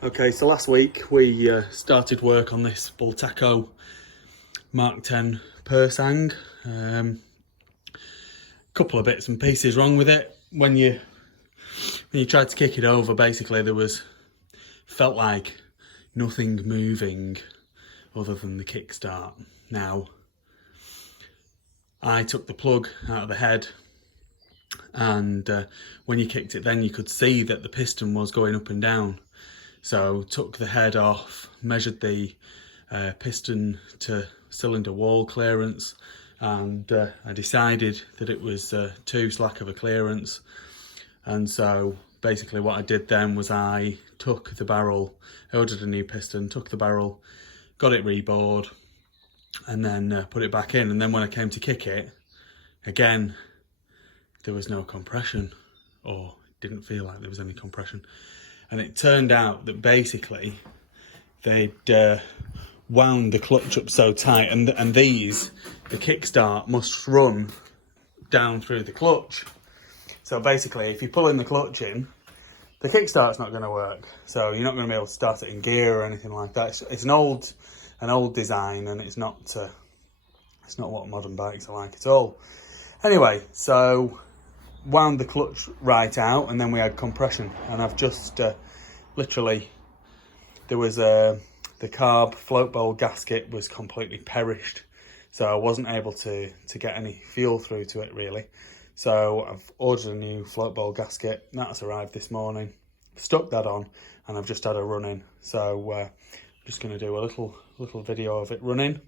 Okay, so last week we started work on this bultaco mk10 Pursang. Couple of bits and pieces wrong with it. When you tried to kick it over, basically felt like nothing moving other than the kickstart. Now, I took the plug out of the head, and when you kicked it, then you could see that the piston was going up and down. So took the head off, measured the piston to cylinder wall clearance, and I decided that it was too slack of a clearance. And so basically what I did then was I took the barrel, I ordered a new piston, took the barrel, got it rebored, and then put it back in. And then when I came to kick it, again, there was no compression, or didn't feel like there was any compression. And it turned out that basically they'd wound the clutch up so tight, and the kickstart must run down through the clutch. So basically, if you pull in the clutch in, the kickstart's not going to work. So you're not going to be able to start it in gear or anything like that. It's an old design, and it's not what modern bikes are like at all. Anyway, so wound the clutch right out, and then we had compression, and I've just literally, there was the carb float bowl gasket was completely perished, so I wasn't able to get any fuel through to it really. So I've ordered a new float bowl gasket. That's arrived this morning, stuck that on, and I've just had a run in. So I'm just going to do a little video of it running,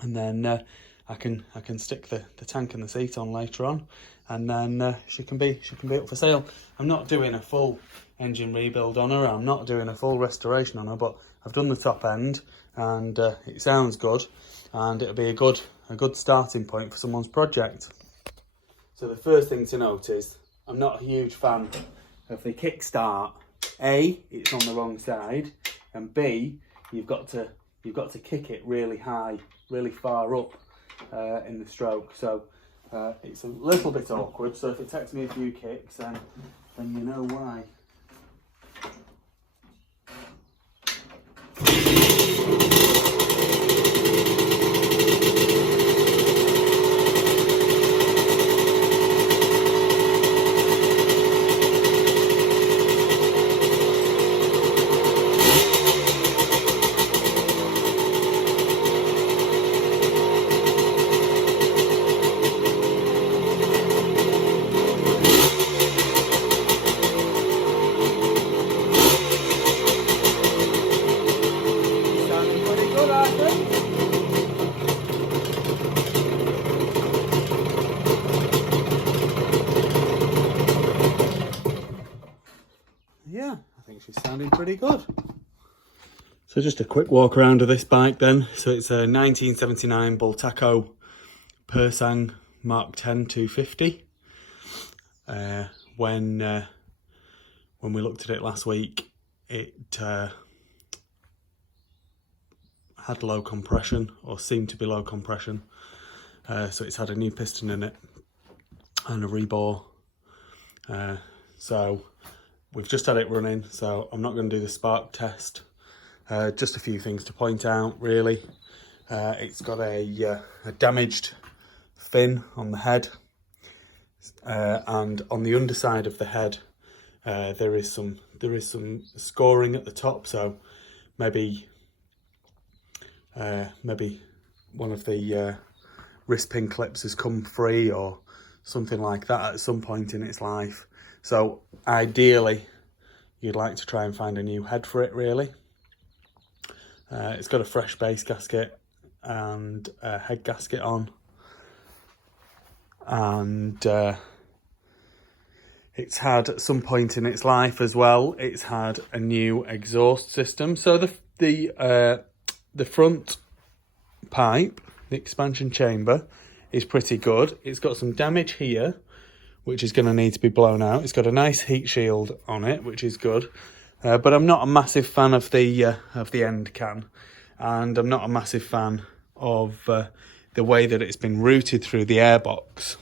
and then I can stick the tank and the seat on later on, and then she can be up for sale. I'm not doing a full engine rebuild on her. I'm not doing a full restoration on her, but I've done the top end, and it sounds good, and it'll be a good starting point for someone's project. So the first thing to note is I'm not a huge fan of the kickstart. A, it's on the wrong side, and B, you've got to kick it really high, really far up in the stroke. So it's a little bit awkward. So if it takes me a few kicks, then you know why. Yeah, I think she's sounding pretty good. So just a quick walk around of this bike then. So it's a 1979 bultaco Pursang mk10 250. When we looked at it last week, it had low compression, or seemed to be low compression. So it's had a new piston in it and a rebore. So we've just had it running, so I'm not going to do the spark test. Just a few things to point out, really. It's got a damaged fin on the head, and on the underside of the head, there is some scoring at the top. So maybe one of the wrist pin clips has come free, or something like that at some point in its life. So ideally, you'd like to try and find a new head for it, really. It's got a fresh base gasket and a head gasket on. And it's had, at some point in its life as well, it's had a new exhaust system. So the front pipe, the expansion chamber, is pretty good. It's got some damage here, which is going to need to be blown out. It's got a nice heat shield on it, which is good. But I'm not a massive fan of the end can, and I'm not a massive fan of the way that it's been routed through the airbox.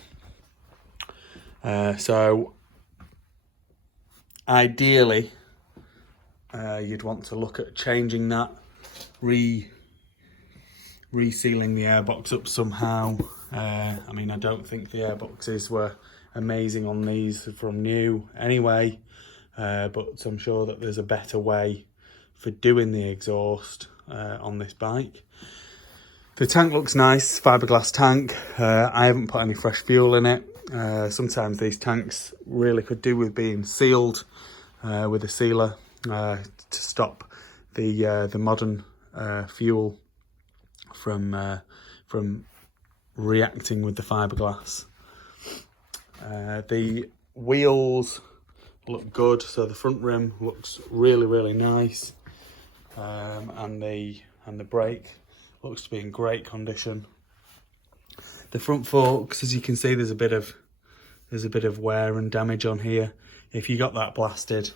So ideally, you'd want to look at changing that, resealing the airbox up somehow. I mean, I don't think the airboxes were amazing on these from new anyway, but I'm sure that there's a better way for doing the exhaust on this bike. The tank looks nice, fiberglass tank. I haven't put any fresh fuel in it. Sometimes these tanks really could do with being sealed with a sealer to stop the modern fuel from reacting with the fiberglass. The wheels look good, so the front rim looks really nice, and the brake looks to be in great condition. The front forks, as you can see, there's a bit of wear and damage on here. If you got that blasted,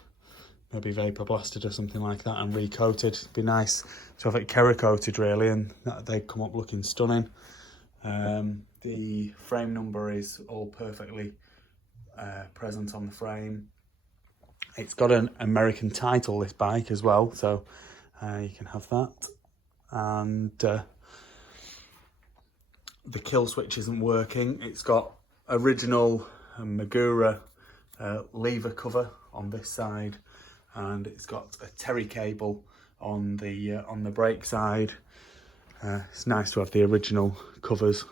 maybe vapor blasted or something like that, and recoated, it'd be nice to have it Cerakoted really, and they'd come up looking stunning. The frame number is all perfectly present on the frame. It's got an American title, this bike, as well, so you can have that. And the kill switch isn't working. It's got original Magura lever cover on this side, and it's got a Terry cable on the brake side. It's nice to have the original covers.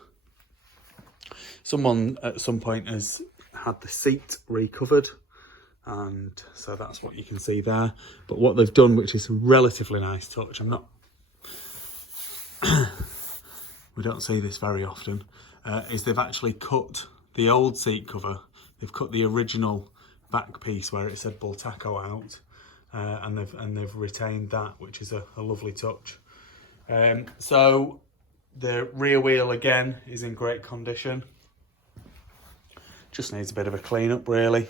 Someone at some point has had the seat recovered, and so that's what you can see there. But what they've done, which is a relatively nice touch, we don't see this very often, is they've actually cut the old seat cover. They've cut the original back piece where it said bultaco out, and they've retained that, which is a lovely touch. So the rear wheel again is in great condition. Just needs a bit of a clean up really.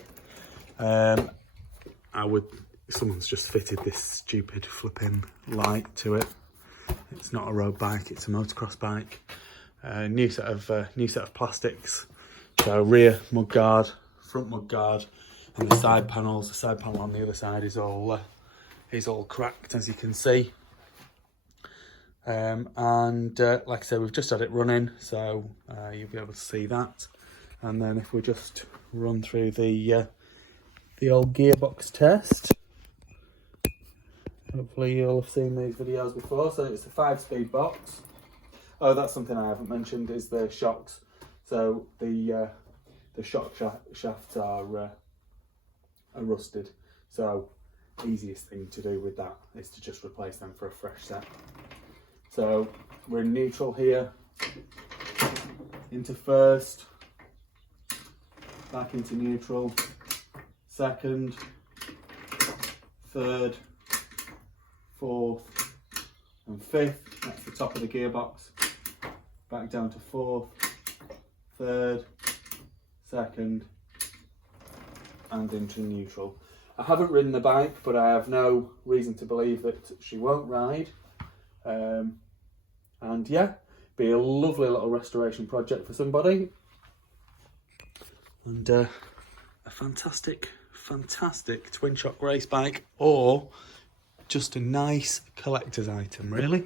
Someone's just fitted this stupid flipping light to it. It's not a road bike, it's a motocross bike. New set of plastics. So rear mudguard, front mudguard, and the side panels. The side panel on the other side is all cracked, as you can see. Like I said, we've just had it running, so you'll be able to see that. And then if we just run through the old gearbox test. Hopefully you'll have seen these videos before. So it's a 5-speed box. Oh, that's something I haven't mentioned, is the shocks. So the shock shafts are rusted. So easiest thing to do with that is to just replace them for a fresh set. So we're in neutral here, into first, back into neutral, second, third, fourth and fifth. That's the top of the gearbox. Back down to fourth, third, second, and into neutral. I haven't ridden the bike, but I have no reason to believe that she won't ride. And yeah, be a lovely little restoration project for somebody. And a fantastic twin shock race bike, or just a nice collector's item really.